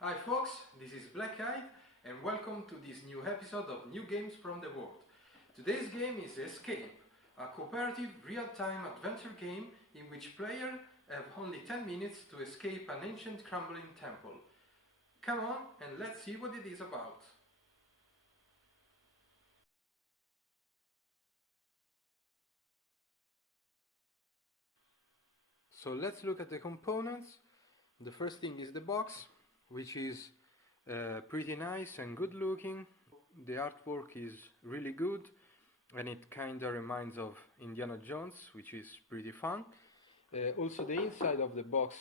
Hi folks, this is Black Eyed and welcome to this new episode of New Games from the World. Today's game is Escape, a cooperative real-time adventure game in which players have only 10 minutes to escape an ancient crumbling temple. Come on and let's see what it is about. So let's look at the components. The first thing is the box, which is pretty nice and good looking. The artwork is really good and it kinda reminds of Indiana Jones, which is pretty fun. Also the inside of the box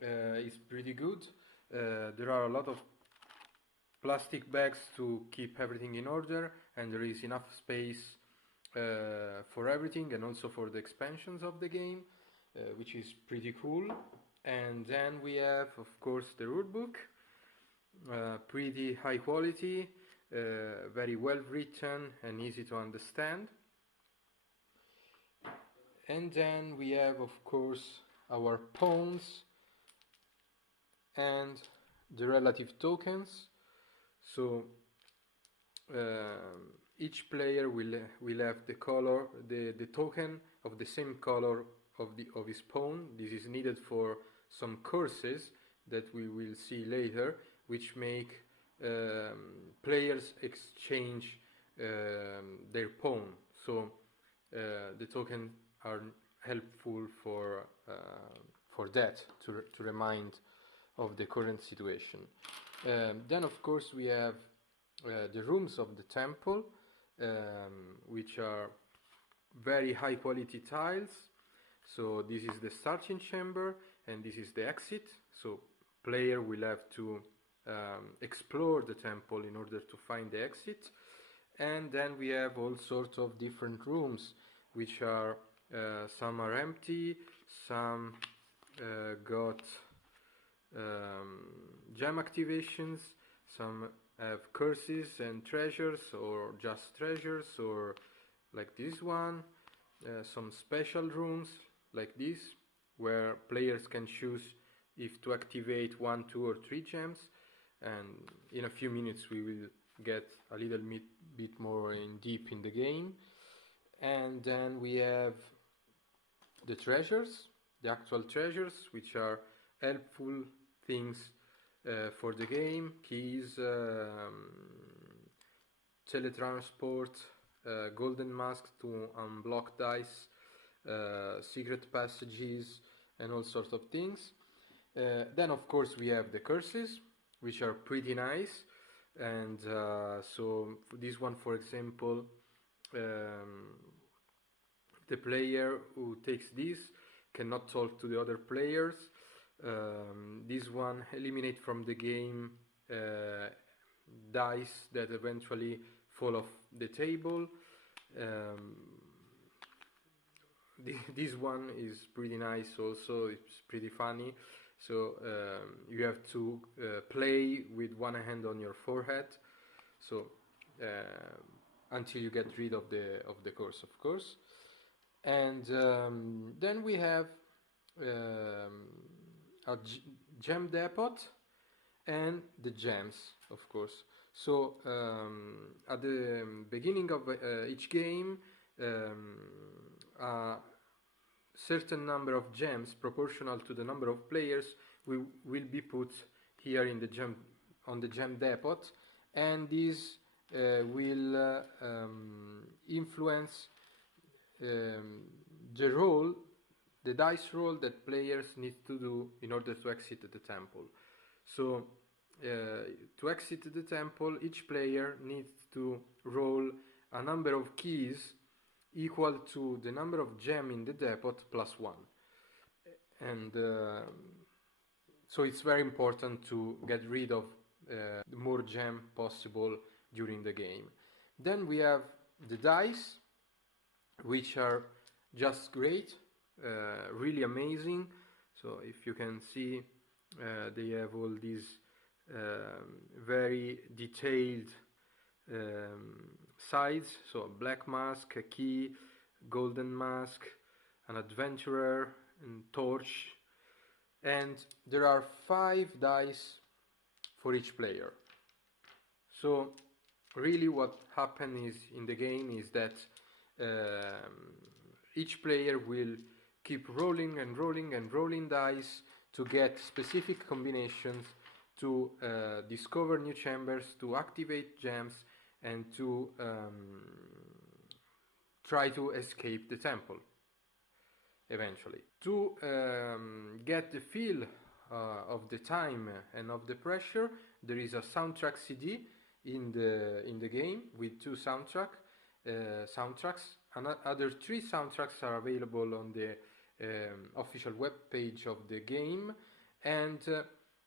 is pretty good. There are a lot of plastic bags to keep everything in order, and there is enough space for everything and also for the expansions of the game, which is pretty cool. And then we have, of course, the rulebook, pretty high quality, very well written and easy to understand. And then we have, of course, our pawns and the relative tokens. So each player will have the token of the same color of his pawn. This is needed for some curses that we will see later, which make players exchange their pawn. So the tokens are helpful for that, to remind of the current situation. Then of course we have the rooms of the temple, which are very high quality tiles. So this is the starting chamber and this is the exit. So player will have to explore the temple in order to find the exit. And then we have all sorts of different rooms, which are some are empty, some got gem activations, some have curses and treasures, or just treasures, or like this one, some special rooms like this, where players can choose if to activate 1, 2 or 3 gems, and in a few minutes we will get a little bit more deep in the game. And then we have the treasures, the actual treasures, which are helpful things for the game: keys, teletransport, golden mask to unblock dice, secret passages, and all sorts of things. Then of course we have the curses, which are pretty nice. And so for this one, for example, the player who takes this cannot talk to the other players. This one eliminate from the game dice that eventually fall off the table. This one is pretty nice also, it's pretty funny. So you have to play with one hand on your forehead, so until you get rid of the curse, of course. And then we have a gem depot and the gems, of course. So at the beginning of each game, a certain number of gems proportional to the number of players will be put here in the on the gem depot, and this will influence the dice roll that players need to do in order to exit the temple. So to exit the temple, each player needs to roll a number of keys equal to the number of gem in the depot plus 1. And so it's very important to get rid of the more gem possible during the game. Then we have the dice, which are just great, really amazing. So if you can see, they have all these very detailed sides. So a black mask, a key, golden mask, an adventurer, and torch. And there are 5 dice for each player. So really what happens in the game is that each player will keep rolling and rolling and rolling dice to get specific combinations, to discover new chambers, to activate gems, and to try to escape the temple eventually. To get the feel of the time and of the pressure, there is a soundtrack CD in the game with two soundtracks. Other three soundtracks are available on the official web page of the game, and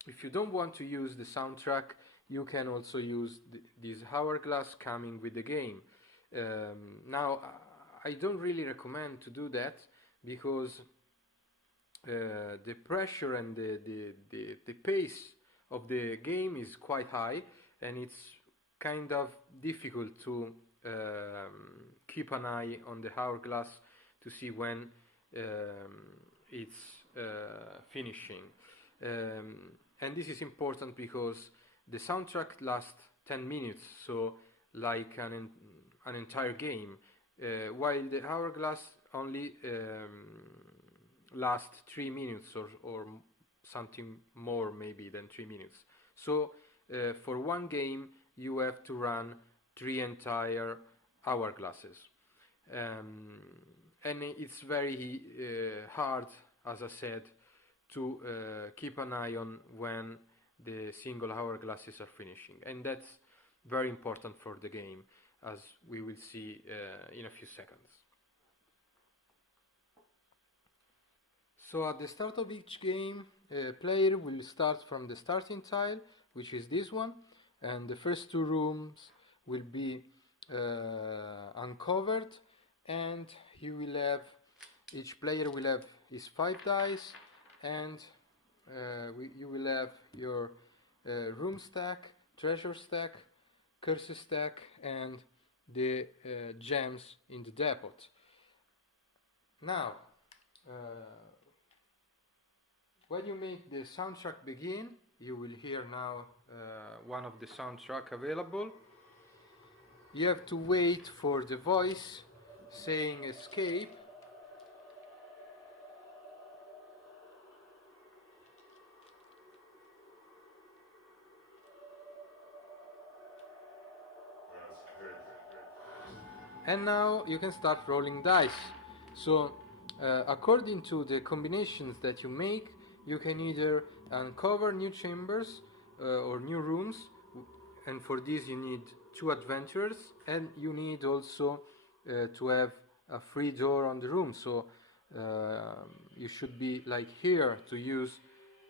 if you don't want to use the soundtrack, you can also use this hourglass coming with the game. Now, I don't really recommend to do that because the pressure and the pace of the game is quite high, and it's kind of difficult to keep an eye on the hourglass to see when it's finishing. And this is important because the soundtrack lasts 10 minutes, so like an entire game, while the hourglass only lasts 3 minutes or something more maybe than 3 minutes. So for one game you have to run 3 entire hourglasses, and it's very hard, as I said, to keep an eye on when the single hourglasses are finishing, and that's very important for the game, as we will see in a few seconds. So at the start of each game, a player will start from the starting tile, which is this one, and the first two rooms will be uncovered, and each player will have his 5 dice, and you will have your room stack, treasure stack, curse stack, and the gems in the depot. Now, when you make the soundtrack begin, you will hear now one of the soundtrack available. You have to wait for the voice saying escape. And now you can start rolling dice. So according to the combinations that you make, you can either uncover new chambers or new rooms, and for this you need 2 adventurers, and you need also to have a free door on the room. So you should be like here to use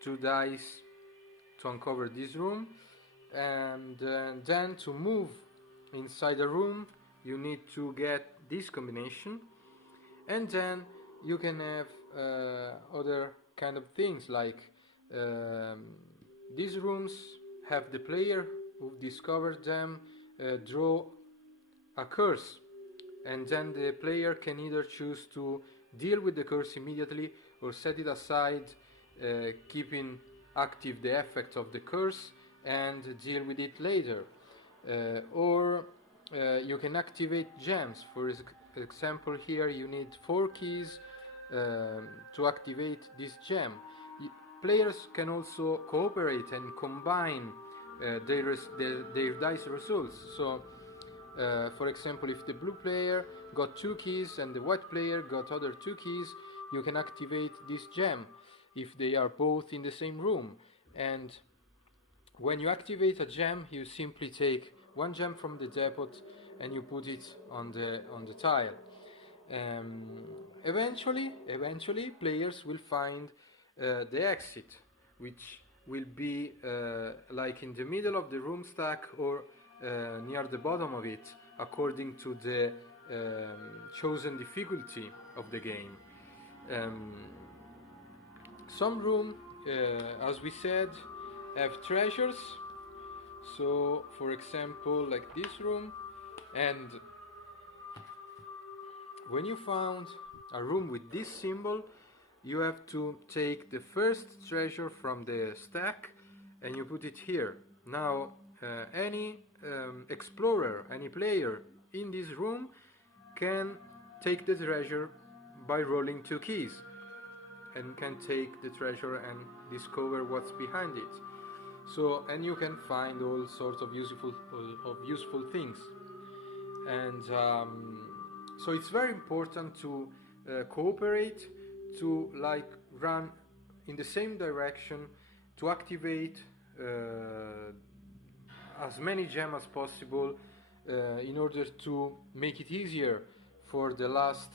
2 dice to uncover this room, and then to move inside a room you need to get this combination, and then you can have other kind of things like these rooms have the player who discovered them draw a curse, and then the player can either choose to deal with the curse immediately or set it aside, keeping active the effect of the curse and deal with it later, or you can activate gems. For example, here you need 4 keys to activate this gem. Players can also cooperate and combine their dice results. So for example, if the blue player got 2 keys and the white player got other 2 keys, you can activate this gem if they are both in the same room. And when you activate a gem, you simply take 1 gem from the depot and you put it on the tile. Eventually players will find the exit, which will be like in the middle of the room stack or near the bottom of it, according to the chosen difficulty of the game. Some room, as we said, have treasures. So for example, like this room, and when you found a room with this symbol, you have to take the first treasure from the stack and you put it here. Now any explorer, any player in this room can take the treasure by rolling 2 keys, and can take the treasure and discover what's behind it. So, and you can find all sorts of useful things. And so it's very important to cooperate, to like run in the same direction, to activate as many gems as possible in order to make it easier for the last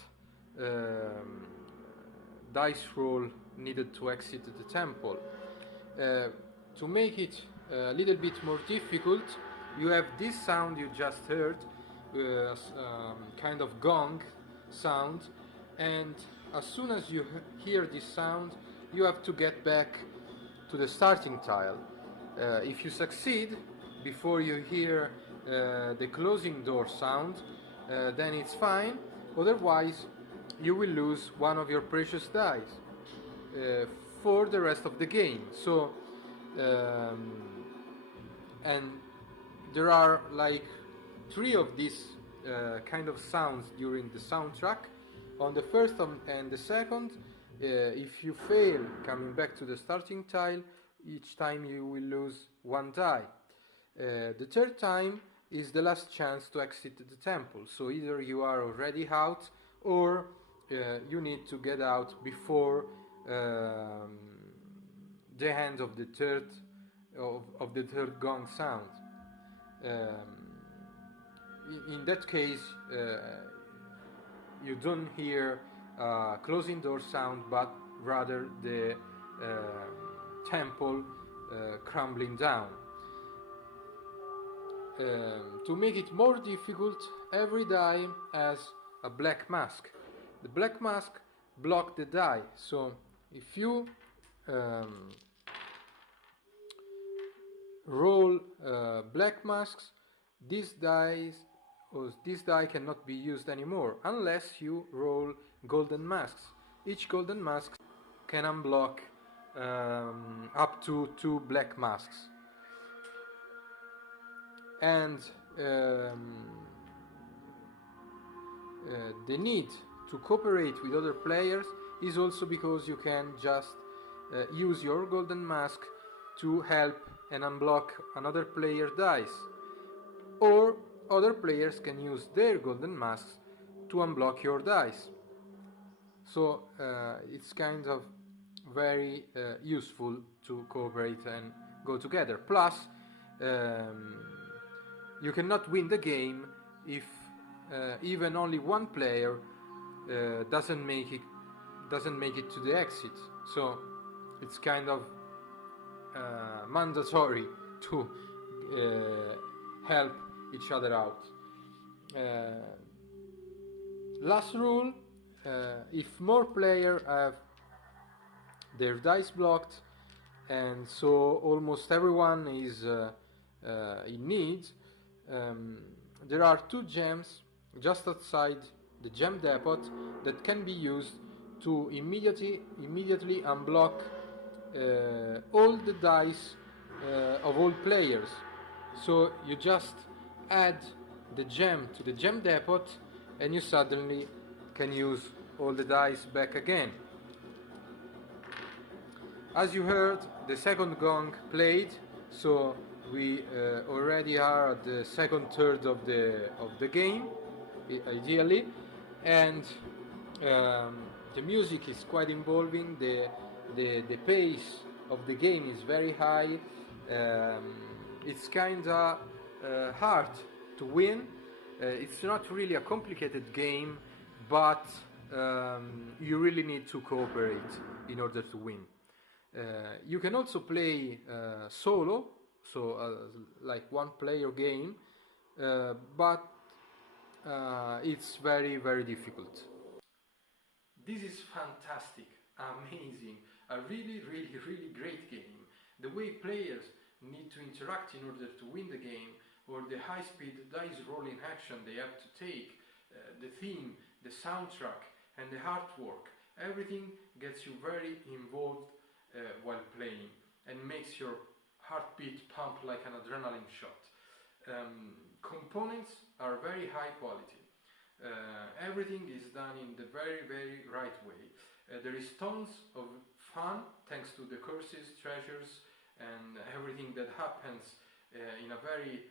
dice roll needed to exit the temple. To make it a little bit more difficult, you have this sound you just heard, kind of gong sound, and as soon as you hear this sound, you have to get back to the starting tile. If you succeed before you hear the closing door sound, then it's fine. Otherwise, you will lose one of your precious dice for the rest of the game. So, and there are like 3 of these kind of sounds during the soundtrack. On the first and the second, if you fail coming back to the starting tile, each time you will lose 1 die. The third time is the last chance to exit the temple. So either you are already out, or you need to get out before the end of the third gong sound. In that case, you don't hear closing door sound, but rather the temple crumbling down. To make it more difficult, every die has a black mask. The black mask blocks the die, so if you roll black masks, this die cannot be used anymore unless you roll golden masks. Each golden mask can unblock up to 2 black masks. And the need to cooperate with other players is also because you can just use your golden mask to help and unblock another player's dice, or other players can use their golden masks to unblock your dice. So it's kind of very useful to cooperate and go together. Plus, you cannot win the game if even only one player doesn't make it to the exit. So it's kind of mandatory to help each other out. Last rule: if more players have their dice blocked, and so almost everyone is in need, there are 2 gems just outside the gem depot that can be used to immediately unblock all the dice of all players. So you just add the gem to the gem depot and you suddenly can use all the dice back again. As you heard, the second gong played, so we already are at the second third of the game, ideally, and the music is quite involving. The pace of the game is very high. It's kinda hard to win. It's not really a complicated game, but you really need to cooperate in order to win. You can also play solo, so like 1-player game, but it's very, very difficult. This is fantastic, amazing, a really, really, really great game. The way players need to interact in order to win the game, or the high-speed dice rolling action they have to take, the theme, the soundtrack, and the artwork, everything gets you very involved while playing and makes your heartbeat pump like an adrenaline shot. Components are very high quality. Everything is done in the very right way. There is tons of fun thanks to the courses, treasures, and everything that happens in a very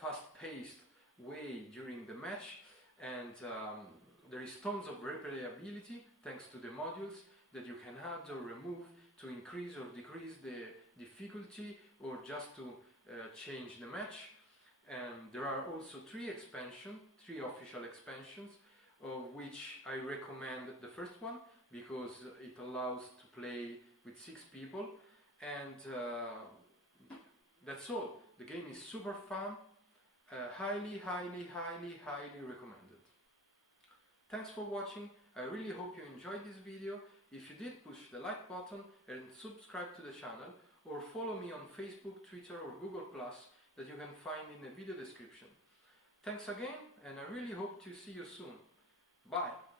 fast-paced way during the match, and there is tons of replayability thanks to the modules that you can add or remove to increase or decrease the difficulty or just to change the match. And there are also three official expansions, of which I recommend the first one because it allows to play with 6 people, and that's all. The game is super fun, highly recommended. Thanks for watching. I really hope you enjoyed this video. If you did, push the like button and subscribe to the channel, or follow me on Facebook, Twitter or Google+, that you can find in the video description. Thanks again, and I really hope to see you soon. Bye!